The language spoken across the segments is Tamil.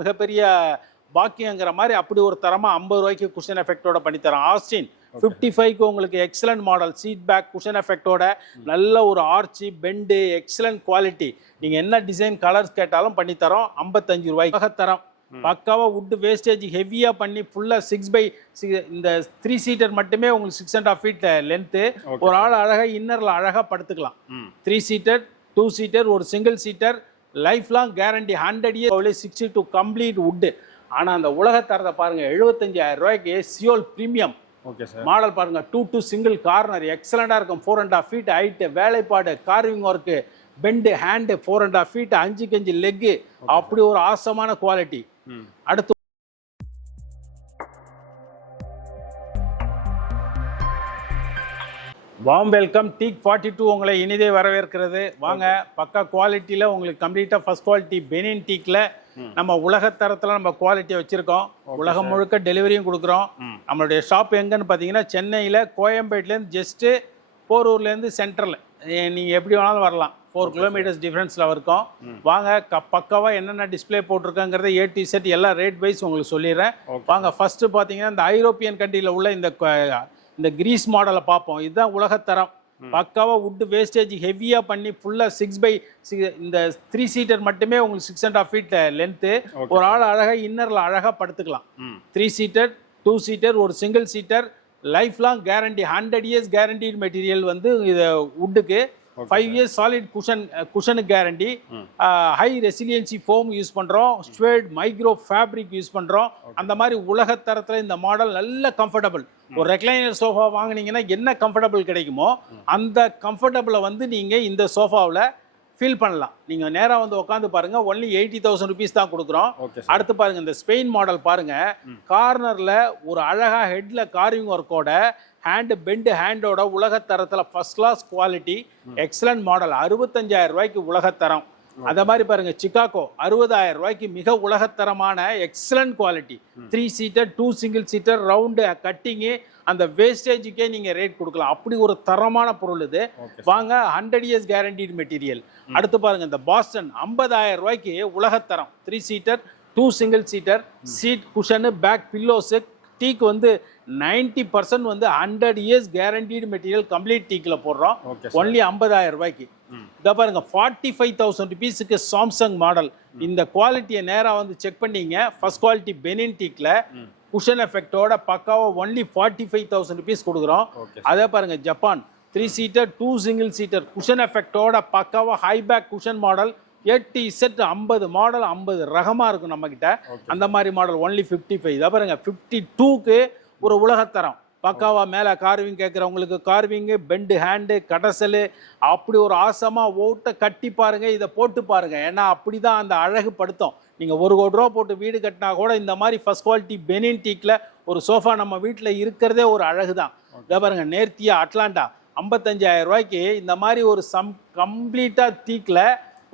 மிகப்பெரிய பாக்கியங்கிற மாதிரி அப்படி ஒரு தரமா 50 ரூபாய்க்கு குஷன் எஃபெக்டோட பண்ணி தரோம். ஆஸ்டின் 55க்கு உங்களுக்கு excellent model seat back cushion எஃபெக்டோட நல்ல ஒரு ஆர்ச்சி பெண்டு எக்ஸலன்ட் குவாலிட்டி. நீங்க என்ன டிசைன் கலர்ஸ் கேட்டாலும் பண்ணி தரோம் 55 ரூபாய்க்கு தரம். பக்காவா வுட் வேஸ்டேஜ் ஹெவியா பண்ணி ஃபுல்லா 6x6 இந்த 3 சீட்டர் மட்டுமே உங்களுக்கு 6.5 ஃபீட் லென்த். ஒரு ஆள் அழகா இன்னர்ல அழகா படுத்துக்கலாம். 3 சீட்டர் 2 சீட்டர் ஒரு single seater life long guarantee 100 years 62 complete would. ஆனா அந்த உலக தரத்தை பாருங்க 75,000 ரூபாய்க்கு சியோல் பிரீமியம் மாடல் பாருங்க 2 சிங்கிள் கார்னர் எக்ஸலண்டா இருக்கும். 4.5 ஃபீட் ஹைட் வேலைப்பாடு carving work bend hand 4.5 feet 5 leg அப்படி ஒரு ஆசமான குவாலிட்டி. அடுத்து வார்ம் வெல்கம் டீக் 42 உங்களை இனிதே வரவேற்கிறது. வாங்க பக்கா குவாலிட்டியில் உங்களுக்கு கம்ப்ளீட்டாக ஃபர்ஸ்ட் குவாலிட்டி பெனின் டீக்கில் நம்ம உலகத்தரத்தில் நம்ம குவாலிட்டியை வச்சுருக்கோம். உலகம் முழுக்க டெலிவரியும் கொடுக்குறோம். நம்மளுடைய ஷாப் எங்கன்னு பார்த்தீங்கன்னா சென்னையில் கோயம்பேட்லேருந்து ஜஸ்ட்டு போரூர்லேருந்து சென்டரில் நீங்கள் எப்படி வேணாலும் வரலாம். 4 கிலோமீட்டர்ஸ் டிஃப்ரென்ஸில் இருக்கோம். வாங்க பக்காவாக என்னென்ன டிஸ்பிளே போட்டிருக்காங்கிறத A to Z எல்லாம் ரேட் வைஸ் உங்களுக்கு சொல்லிடுறேன். வாங்க ஃபஸ்ட்டு பார்த்தீங்கன்னா இந்த ஐரோப்பியன் கண்ட்ரியில் உள்ள இந்த கிரீஸ் மாடலை பார்ப்போம். இதுதான் உலகத்தரம். பக்காவா வுட் வேஸ்டேஜ் ஹெவியா பண்ணி ஃபுல்லா 6x6 இந்த 3 சீட்டர் மட்டுமே உங்களுக்கு 6.5 ஃபீட் லென்த். ஒரு ஆள் அழகா இன்னர்ல அழகா படுத்துக்கலாம். 3 சீட்டர் 2 சீட்டர் ஒரு single seater life long guarantee 100 years guarantee material வந்து இது வுட்டுக்கு 5 இயர்ஸ் சாலிட் குஷனுக்கு கேரண்டி. ஹை ரெசிலியன்சி ஃபோம் யூஸ் பண்ணுறோம். ஸ்வேட் மைக்ரோ ஃபேப்ரிக் யூஸ் பண்ணுறோம். அந்த மாதிரி உலகத்தரத்தில் இந்த மாடல் நல்ல கம்ஃபர்டபுள். ஒரு ரெக்லைனர் சோஃபா வாங்கினீங்கன்னா என்ன கம்ஃபர்டபுள் கிடைக்குமோ அந்த கம்ஃபர்டபுளை வந்து நீங்கள் இந்த சோஃபாவில் ஃபீல் பண்ணலாம். நீங்கள் நேராக வந்து உட்காந்து பாருங்கள். ஒன்லி 80,000 ருபீஸ் தான் கொடுக்குறோம். அடுத்து பாருங்கள் இந்த ஸ்பெயின் மாடல் பாருங்கள். கார்னரில் ஒரு அழகாக ஹெட்டில் கார்விங் ஒர்க்கோட ஹேண்டு பெண்டு ஹேண்டோட உலகத்தரத்தில் first class quality excellent model 65,000 ரூபாய்க்கு உலகத்தரம். அந்த மாதிரி பாருங்க சிகாகோ 60,000 ரூபாய்க்கு மிக உலகத்தரமான excellent quality 3 seater 2 single seater round cutting அந்த வேஸ்டேஜுக்கே நீங்க ரேட் கொடுக்கலாம். அப்படி ஒரு தரமான பொருள் இது. வாங்க 100 இயர்ஸ் கேரண்டீடு மெட்டீரியல். அடுத்து பாருங்க இந்த பாஸ்டன் 50,000 ரூபாய்க்கு உலகத்தரம் 3 seater 2 single seater seat cushion back pillows டீக்கு வந்து 90% வந்து 100 இயர்ஸ் கேரண்டீடு மெட்டீரியல் கம்ப்ளீட் டீக்கில் போடுறோம். ஒன்லி 50,000 ரூபாய்க்கு. இதை பாருங்க 45,000 ருபீஸுக்கு சாம்சங் மாடல். இந்த குவாலிட்டியை நேராக வந்து செக் பண்ணீங்க. ஃபர்ஸ்ட் குவாலிட்டி பெனின் டீக்கில் குஷன் எஃபெக்டோட பக்காவா ஒன்லி 45,000 ருபீஸ் கொடுக்குறோம். அதே பாருங்க Japan 3 seater 2 single seater cushion எஃபெக்டோட பக்காவா high back cushion model 80 50 model 50 ரகமாக இருக்கும் நம்மக்கிட்ட. அந்த மாதிரி மாடல் ஒன்லி 55. இதை பாருங்க 52க்கு ஒரு உலகத்தரம் பக்காவா மேலே கார்விங் கேட்குறவங்களுக்கு கார்விங்கு பெண்டு ஹேண்டு கடசல் அப்படி ஒரு ஆசமாக ஓட்ட கட்டி பாருங்கள். இதை போட்டு பாருங்கள். ஏன்னா அப்படி தான் அந்த அழகு படுத்தும். நீங்கள் 1 கோடி ரூபா போட்டு வீடு கட்டினா கூட இந்த மாதிரி ஃபர்ஸ்ட் குவாலிட்டி பெனின் டீக்கில் ஒரு சோஃபா நம்ம வீட்டில் இருக்கிறதே ஒரு அழகு தான். இதை பாருங்கள் நேர்த்தியா அட்லாண்டா 55,000 ரூபாய்க்கு இந்த மாதிரி ஒரு கம்ப்ளீட்டாக டீக்கில்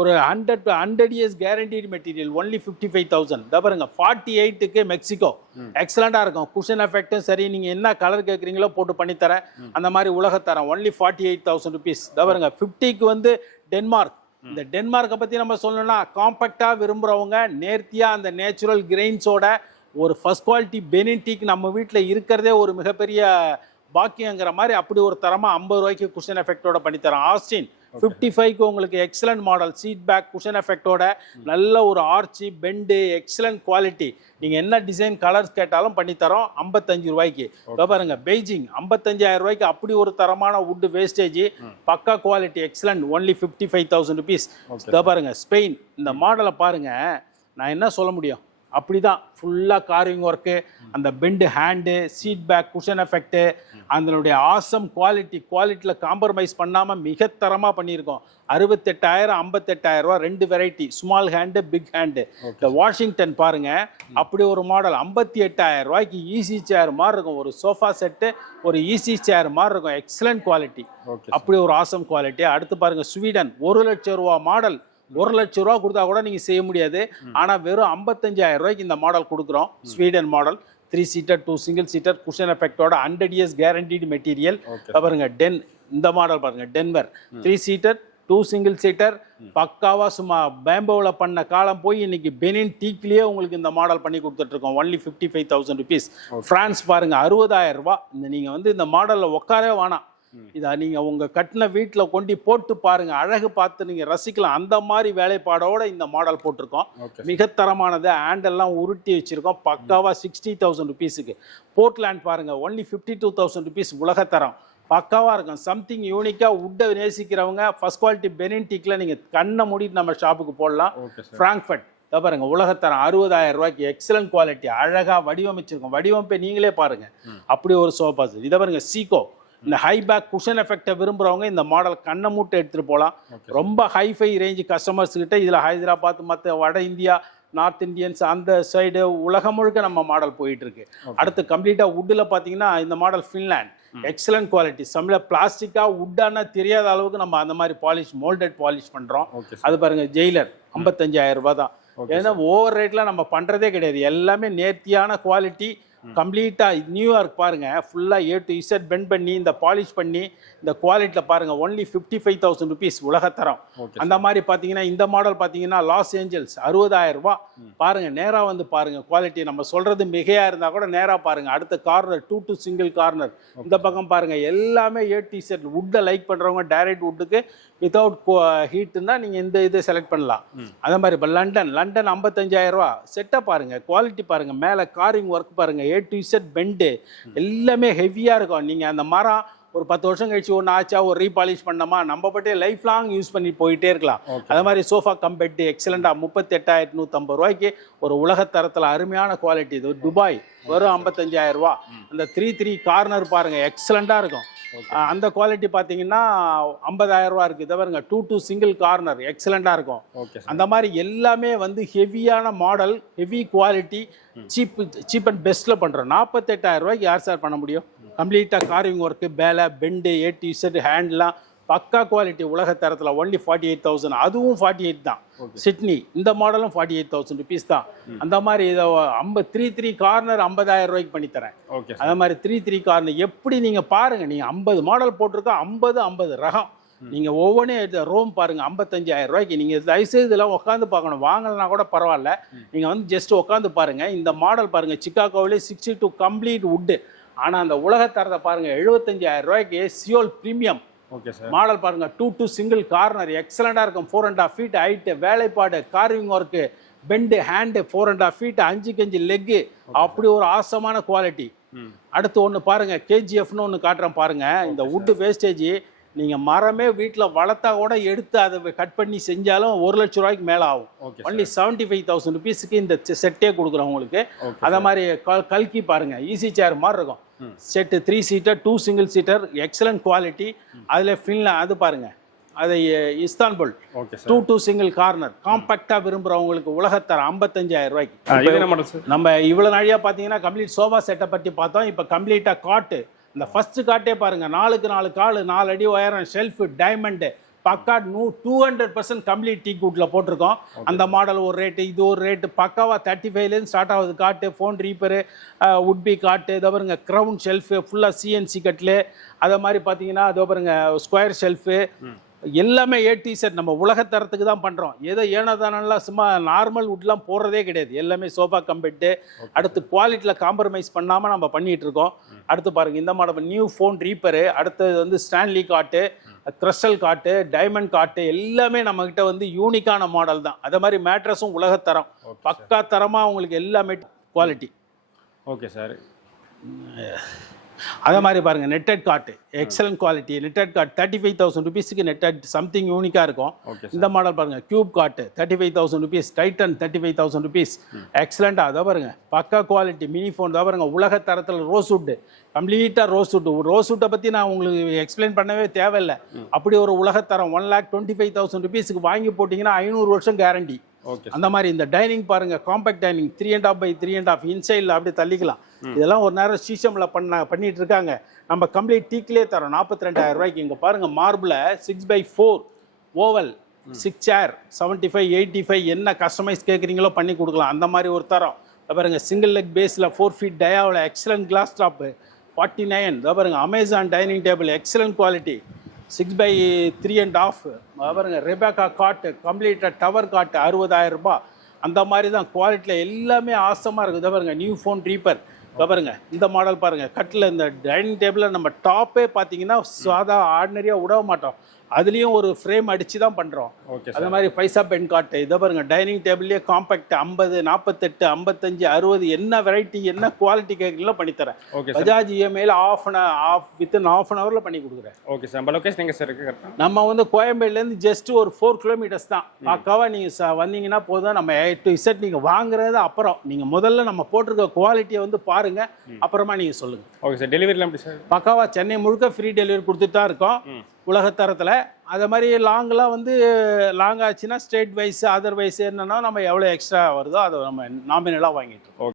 ஒரு 100 இயர்ஸ் கேரண்டீடு மெட்டீரியல் ஒன்லி 55,000. இதை பாருங்க 48க்கு மெக்சிகோ எக்ஸலண்டாக இருக்கும். குஷன் எஃபெக்டும் சரி நீங்கள் என்ன கலர் கேட்குறீங்களோ போட்டு பண்ணித்தரேன். அந்த மாதிரி உலகத்தரம் ஒன்லி 48,000 ருபீஸ். இதை பாருங்க 50க்கு வந்து டென்மார்க். இந்த டென்மார்க்கை பற்றி நம்ம சொல்லணும்னா காம்பேக்டாக விரும்புகிறவங்க நேர்த்தியாக அந்த நேச்சுரல் கிரெயின்ஸோட ஒரு ஃபர்ஸ்ட் குவாலிட்டி பெனின் டீக் நம்ம வீட்டில் இருக்கிறதே ஒரு மிகப்பெரிய பாக்கியங்கிற மாதிரி அப்படி ஒரு தரமாக 50 ரூபாய்க்கு குஷன் எஃபெக்டோட பண்ணித்தரோம். ஆஸ்டின் 55க்கு உங்களுக்கு excellent model seat back cushion எஃபெக்டோட நல்ல ஒரு ஆர்ச்சி பெண்டு எக்ஸலன்ட் குவாலிட்டி. நீங்கள் என்ன டிசைன் கலர்ஸ் கேட்டாலும் பண்ணித்தரோம் 55 ரூபாய்க்கு. பாருங்க பெய்ஜிங் 55,000 ரூபாய்க்கு அப்படி ஒரு தரமான வுட் வேஸ்டேஜ் பக்கா குவாலிட்டி எக்ஸலன்ட் ஒன்லி 55,000 ருபீஸ். இதை பாருங்க ஸ்பெயின். இந்த மாடலை பாருங்க. நான் என்ன சொல்ல முடியும், அப்படிதான் ஃபுல்லாக கார்விங் ஒர்க்கு அந்த bend hand seat back cushion effect அதனுடைய ஆசம் குவாலிட்டியில் காம்ப்ரமைஸ் பண்ணாமல் மிக தரமாக பண்ணியிருக்கோம். 68,000 58,000 ரூபா 2 variety small hand big hand. இந்த வாஷிங்டன் பாருங்க அப்படி ஒரு மாடல் 58,000 ரூபாய்க்கு ஈஸி சேர் மாதிரி இருக்கும். ஒரு சோஃபா செட்டு ஒரு ஈஸி சேர் மாதிரி இருக்கும். எக்ஸலன்ட் குவாலிட்டி அப்படி ஒரு ஆசம் குவாலிட்டி. அடுத்து பாருங்க ஸ்வீடன் 1 லட்சம் ரூபா மாடல். 1 லட்சம் ரூபா கொடுத்தா கூட நீங்கள் செய்ய முடியாது. ஆனால் வெறும் 55,000 ரூபாய்க்கு இந்த மாடல் கொடுக்குறோம். Sweden model 3 seater 2 single seater cushion எஃபெக்டோட 100 இயர்ஸ் கேரண்டீடு மெட்டீரியல். பாருங்க இந்த மாடல் பாருங்க டென்வர் 3 சீட்டர் 2 சிங்கிள் சீட்டர் பக்காவா சும்மா பேம்போவில் பண்ண காலம் போய் இன்னைக்கு பெனின் டீக்லேயே உங்களுக்கு இந்த மாடல் பண்ணி கொடுத்துட்ருக்கோம். Only 55,000 rupees. ஃப்ரான்ஸ் பாருங்க 60,000 ரூபா. நீங்கள் வந்து இந்த மாடலில் உட்காரவே வேணாம். இதை நீங்கள் உங்கள் கட்டின வீட்டில் கொண்டு போட்டு பாருங்கள், அழகு பார்த்து நீங்கள் ரசிக்கலாம். அந்த மாதிரி வேலைப்பாடோட இந்த மாடல் போட்டிருக்கோம். மிக தரமானது. ஹேண்டெல்லாம் உருட்டி வச்சுருக்கோம் பக்காவாக 60,000 ருபீஸுக்கு. போர்ட்லேண்ட் பாருங்கள் ஒன்லி 52,000 ருபீஸ். உலகத்தரம் பக்காவாக இருக்கும். சம்திங் யூனிக்காக உட்டை நேசிக்கிறவங்க ஃபர்ஸ்ட் குவாலிட்டி பெனின் டீக்கில் நீங்கள் கண்ணை மூடிட்டு நம்ம ஷாப்புக்கு போடலாம். ஃப்ராங்க்ஃபர்ட் பாருங்க உலகத்தரம் 60,000 ரூபாய்க்கு எக்ஸலன்ட் குவாலிட்டி அழகாக வடிவமைச்சிருக்கோம். வடிவமைப்பை நீங்களே பாருங்கள், அப்படி ஒரு சோஃபா செட். இதை பாருங்க சீகோ. இந்த ஹை பேக் குஷன் எஃபெக்டை விரும்புகிறவங்க இந்த மாடல் கண்ணை மூட்டை எடுத்துகிட்டு போகலாம். ரொம்ப ஹைஃபை ரேஞ்சு கஸ்டமர்ஸ் கிட்ட இதில் ஹைதராபாத் மற்ற வட இந்தியா நார்த் இந்தியன்ஸ் அந்த சைடு உலகம் முழுக்க நம்ம மாடல் போயிட்டு இருக்கு. அடுத்து கம்ப்ளீட்டாக வுட்டில் பார்த்தீங்கன்னா இந்த மாடல் ஃபின்லாண்ட் எக்ஸலன்ட் குவாலிட்டி. சம்ல பிளாஸ்டிக்காக வுட்டான தெரியாத அளவுக்கு நம்ம அந்த மாதிரி பாலிஷ் மோல்டட் பாலிஷ் பண்ணுறோம். அது பாருங்க ஜெயிலர் 55,000 ரூபாய் தான். ஏன்னா ஓவர் ரேட்லாம் நம்ம பண்ணுறதே கிடையாது. எல்லாமே நேர்த்தியான குவாலிட்டி. கம்ப்ளீட்டாக நியூயார்க் பாருங்கள் ஃபுல்லாக A to Z பெண்ட் பண்ணி இந்த பாலிஷ் பண்ணி இந்த குவாலிட்டியில் பாருங்கள் ஒன்லி 55,000 ருபீஸ் உலகத்தரம். அந்த மாதிரி பார்த்தீங்கன்னா இந்த மாடல் பார்த்தீங்கன்னா லாஸ் ஏஞ்சல்ஸ் 60,000 ரூபா. பாருங்கள் நேராக வந்து பாருங்கள் குவாலிட்டி. நம்ம சொல்கிறது மிகையாக இருந்தால் கூட நேராக பாருங்கள். அடுத்த கார்னர் 2 to சிங்கிள் கார்னர். இந்த பக்கம் பாருங்கள் எல்லாமே A to Z வுட்டை லைக் பண்ணுறவங்க டைரக்ட் வுட்டுக்கு வித்தவுட் ஹீட்டுன்னா நீங்கள் இந்த இதை செலக்ட் பண்ணலாம். அதே மாதிரி இப்போ லண்டன் 55,000 ரூபா. செட்டை பாருங்கள், குவாலிட்டி பாருங்கள், மேலே காரிங் ஒர்க் பாருங்கள், A to Z பெண்டு எல்லாமே ஹெவியாக இருக்கும். நீங்கள் அந்த மரம் ஒரு 10 வருஷம் கழிச்சு ஒன்று ஆச்சா ஒரு ரீபாலிஷ் பண்ணோமா நம்ம பட்டே லைஃப் லாங் யூஸ் பண்ணி போயிட்டே இருக்கலாம். அதே மாதிரி சோஃபா கம் பெட்டு எக்ஸலண்டாக 38,150 ரூபாய்க்கு ஒரு உலகத்தரத்தில் அருமையான குவாலிட்டி. இது துபாய் வெறும் 55,000 ரூபா. அந்த 3 கார்னர் பாருங்கள் எக்ஸலண்டாக இருக்கும். அந்த குவாலிட்டி பார்த்தீங்கன்னா 50,000 ரூபா இருக்குது. இதை பாருங்க 2 சிங்கிள் கார்னர் எக்ஸலண்டாக இருக்கும். அந்த மாதிரி எல்லாமே வந்து ஹெவியான model, heavy quality, cheap and பெஸ்ட்டில் பண்ணுறோம். 48,000 ரூபாய்க்கு யார் சார் பண்ண முடியும்? கம்ப்ளீட்டாக கார்விங் ஒர்க்கு, பேலை, பெண்டு, A to Z ஹேண்ட்லாம் பக்கா குவாலிட்டி உலகத்தரத்தில் ஒன்லி 48,000. அதுவும் 48 தான். சிட்னி இந்த மாடலும் 48,000 ருபீஸ் தான். அந்த மாதிரி இதை 3 கார்னர் 50,000 ரூபாய்க்கு பண்ணித்தரேன். அதே மாதிரி 3 கார்னர் எப்படி நீங்கள் பாருங்கள். நீங்கள் 50 மாடல் போட்டிருக்கோம், 50 ரகம். நீங்கள் ஒவ்வொன்றும் ரோம் பாருங்கள் 55,000 ரூபாய்க்கு. நீங்கள் தயவுசெய்து இதெல்லாம் உட்காந்து பார்க்கணும். வாங்கலைன்னா கூட பரவாயில்ல, நீங்கள் வந்து ஜஸ்ட் உட்காந்து பாருங்கள். இந்த மாடல் பாருங்கள் சிக்காகோவிலே 62 கம்ப்ளீட் வுட்டு. ஆனால் அந்த உலகத்தரத்தை பாருங்கள் 75,000 ரூபாய்க்கு சியோல் ப்ரீமியம் மாடல் பாருங்க 2 சிங்கிள் கார்னர் எக்ஸலண்டா இருக்கும். 4.5 ஃபீட் ஹைட்டு, வேலைப்பாடு, carving work, bend, hand 4.5 feet, 5 leg, அப்படி ஒரு ஆசமான குவாலிட்டி. அடுத்து ஒன்று பாருங்க KGFன்னு ஒன்று காட்டுறேன் பாருங்க. இந்த வுட்டு வேஸ்டேஜ் நீங்கள் மரமே வீட்டில் வளர்த்தா கூட எடுத்து அதை கட் பண்ணி செஞ்சாலும் 1,00,000 ரூபாய்க்கு மேலே ஆகும். ஒன்லி 75,000 ருபீஸுக்கு இந்த செட்டே கொடுக்குறோம் உங்களுக்கு. அதே மாதிரி கல்கி பாருங்க ஈஸி சேர் மாதிரி இருக்கும். Set 3 seater 2 single seater excellent quality. அதில் ஃபின்லாண்ட் அது பாருங்கள், அது இஸ்தான்புல் 2 சிங்கிள் கார்னர் காம்பேக்டாக விரும்புகிறவங்களுக்கு உலகத்தரம் 55,000 ரூபாய்க்கு. நம்ம இவ்வளோ நாளியாக பார்த்தீங்கன்னா கம்ப்ளீட் சோஃபா செட்டை பற்றி பார்த்தோம். இப்போ கம்ப்ளீட்டாக காட்டு, இந்த ஃபஸ்ட்டு காட்டே பாருங்கள் 4க்கு 4 கால், 4 அடி உயரம், ஷெல்ஃபு, டைமண்டு பக்கா 200% கம்ப்ளீட் டீ கூட்டில் போட்டிருக்கோம். அந்த மாடல் ஒரு ரேட்டு, இது ஒரு ரேட்டு. பக்காவாக 35லேருந்து ஸ்டார்ட் ஆகுது காட்டு. ஃபோன் ரீப்பரு, உட்பி காட்டு, இதோ பாருங்க க்ரௌன் ஷெல்ஃபு ஃபுல்லாக CNC கட்டில். அதை மாதிரி பார்த்தீங்கன்னா இதோ பாருங்க ஸ்கொயர் ஷெல்ஃபு எல்லாமே A to Z நம்ம உலகத்தரத்துக்கு தான் பண்ணுறோம். ஏதோ ஏனோதானெல்லாம் சும்மா நார்மல் வுட்லாம் போடுறதே கிடையாது. எல்லாமே சோஃபா கம்பெட்டு. அடுத்து குவாலிட்டியில் காம்ப்ரமைஸ் பண்ணாமல் நம்ம பண்ணிகிட்டு இருக்கோம். அடுத்து பாருங்கள் இந்த மாடல் நியூ ஃபோன் ரீப்பரு. அடுத்தது வந்து ஸ்டான்லி காட்டு, கிறிஸ்டல் காட்டு, டைமண்ட் காட்டு எல்லாமே நம்மக்கிட்ட வந்து யூனிக்கான மாடல் தான். அதே மாதிரி மேட்ரஸும் உலகத்தரம் பக்கா தரமாக உங்களுக்கு எல்லாமே குவாலிட்டி. Okay sir. அதே மாதிரி பாருங்கள் netted cot excellent quality. Netted cot 35,000 ருபீஸுக்கு நெட்டட் சம்திங் யூனிக்காக இருக்கும். இந்த மாடல் பாருங்கள் கியூப் காட்டு 35,000 ருபீஸ். டைட்டன் 35,000 ருபீஸ் எக்ஸலண்ட்டாக. அதை பாருங்கள் பக்கா குவாலிட்டி. மினி ஃபோன் தான் பாருங்கள் உலகத்தரத்தில் ரோஸ் வுட்டு கம்ப்ளீட்டாக ரோஸ் வுட்டு. ரோஸ் வுட்டை பற்றி நான் உங்களுக்கு எக்ஸ்பிளைன் பண்ணவே தேவையில்லை. அப்படி ஒரு உலகத்தரம் 1,25,000 ருபீஸுக்கு வாங்கி போட்டிங்கன்னா 500 வருஷம் கேரண்டி. அந்த மாதிரி இந்த டைனிங் பாருங்க காம்பேக்ட் டைனிங் 3.5 by 3.5 இன்சைடில் அப்படியே தள்ளிக்கலாம். இதெல்லாம் ஒரு நேரம் ஸ்ரீசமில் பண்ணிட்டு இருக்காங்க. நம்ம கம்ப்ளீட் டீக்கிலே தரோம் 42,000 ரூபாய்க்கு. இங்கே பாருங்க மார்பில் 6x4 ஓவல் 6 சேர் 75 85 என்ன கஸ்டமைஸ் கேட்குறீங்களோ பண்ணி கொடுக்கலாம். அந்த மாதிரி ஒரு தரம். பாருங்க சிங்கிள் லெக் பேஸில் 4 ஃபீட் டயாவில் எக்ஸலன்ட் கிளாஸ் டாப்பு 49. பாருங்க Amazon dining table excellent quality. 6x3.5 பாருங்க ரெபேக்கா காட்டு கம்ப்ளீட்டாக டவர் காட்டு 60,000 ரூபாய். அந்த மாதிரி தான் குவாலிட்டியில் எல்லாமே ஆசமாக இருக்குது. இதை பாருங்க நியூ ஃபோன் ரீப்பர். இதை பாருங்க இந்த மாடல் பாருங்க. கட்டில் இந்த டைனிங் டேபிளில் நம்ம டாப்பே பார்த்தீங்கன்னா சாதா ஆர்டினரியாக விட மாட்டோம். அதுலேயும் ஒரு ஃப்ரேம் அடித்து தான் பண்ணுறோம். ஓகே. அதே மாதிரி பைசா பென் காட்டு. இதை பாருங்க டைனிங் டேபிள்லேயே காம்பேக்ட் 50, 48, 55, 60 என்ன வெரைட்டி என்ன குவாலிட்டி கேட்கலாம் பண்ணித்தரேன். ஓகே. பஜாஜ் இஎம்ஐயில் வித்தின் ஆஃப் அன் ஹவரில் பண்ணி கொடுக்குறேன். Okay sir. நம்ம லொகேஷன் எங்கே சார் இருக்குது கரெக்டாக? நம்ம வந்து கோயம்பேடுலேருந்து ஜஸ்ட் ஒரு 4 கிலோமீட்டர்ஸ் தான். பக்காவாக நீங்கள் வந்தீங்கன்னா போதும். நம்ம A to Z நீங்கள் வாங்குறது அப்புறம் நீங்கள் முதல்ல நம்ம போட்டிருக்க குவாலிட்டியை வந்து பாருங்கள், அப்புறமா நீங்கள் சொல்லுங்கள். Okay sir. டெலிவரிலாம் எப்படி சார்? பக்காவாக சென்னை முழுக்க ஃப்ரீ டெலிவரி கொடுத்துட்டு தான் இருக்கோம் உலகத்தரத்தில். அதே மாதிரி லாங்கெலாம் வந்து லாங் ஆச்சுன்னா ஸ்டேட் வைஸ் அதர் வைஸ் என்னன்னா நம்ம எவ்வளோ எக்ஸ்ட்ரா வருதோ அதை நம்ம நாமினலாக வாங்கிட்டு இருக்கோம்.